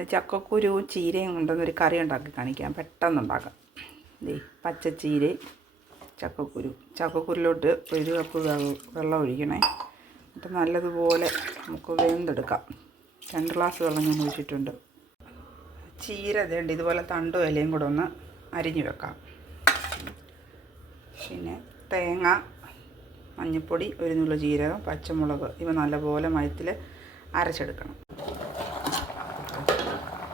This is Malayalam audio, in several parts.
പിന്നെ ചക്കക്കുരുവും ചീരയും കൊണ്ടുവന്നൊരു കറി ഉണ്ടാക്കി കാണിക്കാം, പെട്ടെന്നുണ്ടാക്കാം. പച്ചച്ചീരയും ചക്കക്കുരിലോട്ട് 1 കപ്പ് വെള്ളം ഒഴിക്കണേ. എന്നിട്ട് നല്ലതുപോലെ നമുക്ക് വെന്തെടുക്കാം. 2 ഗ്ലാസ് വെള്ളം ഞാൻ ഒഴിച്ചിട്ടുണ്ട്. ചീര ഇതേണ്ട ഇതുപോലെ തണ്ടും ഇലയും കൂടെ ഒന്ന് അരിഞ്ഞു വെക്കാം. പിന്നെ തേങ്ങ, മഞ്ഞൾപ്പൊടി, 1 നുള്ളു ജീരകം, പച്ചമുളക് ഇവ നല്ലപോലെ മയത്തിൽ അരച്ചെടുക്കണം.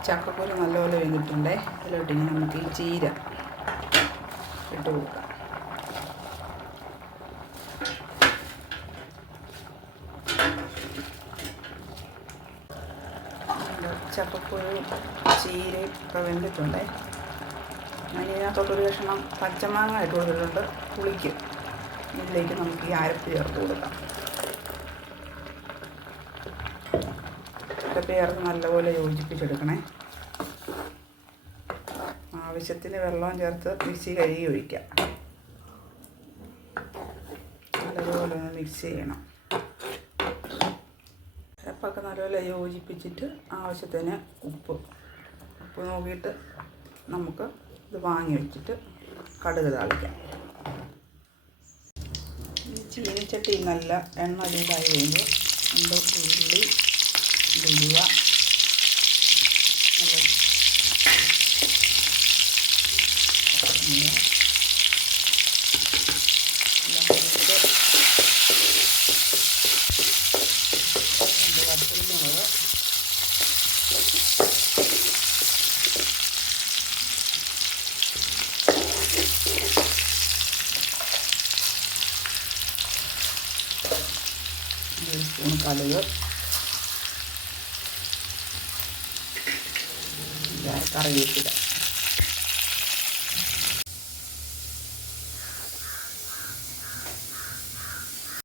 ചക്കക്കുരു നല്ലപോലെ വെന്തിട്ടുണ്ടേ. അതിലോട്ട് ഇനി നമുക്ക് ഈ ചീര ഇട്ട് കൊടുക്കാം. ചക്കക്കുരു ചീരയും ഒക്കെ വെന്തിട്ടുണ്ടേ. അതിനകത്തോട്ടൊരു കഷ്ണം പച്ചമാങ്ങ ഇട്ട് കൊടുത്തിട്ടുണ്ട് പുളിക്ക്. ഇതിലേക്ക് നമുക്ക് ഈ അരപ്പ് ചേർത്ത് കൊടുക്കാം. അരപ്പ് ചേർത്ത് നല്ലപോലെ യോജിപ്പിച്ചെടുക്കണേ. ആവശ്യത്തിന് വെള്ളം ചേർത്ത് മിക്സി കഴുകി ഒഴിക്കാം. നല്ലപോലെ ഒന്ന് മിക്സ് ചെയ്യണം. അരപ്പൊക്കെ നല്ലപോലെ യോജിപ്പിച്ചിട്ട് ആവശ്യത്തിന് ഉപ്പ് നോക്കിയിട്ട് നമുക്ക് ഇത് വാങ്ങി വെച്ചിട്ട് കടുക് താളിക്കാം. ചീനിച്ചട്ടി നല്ല എണ്ണ ചൂടായി കഴിയുമ്പോൾ ഉള്ളി, ഉലുവ, സ്പൂൺ കടുക്, കറിവേപ്പില.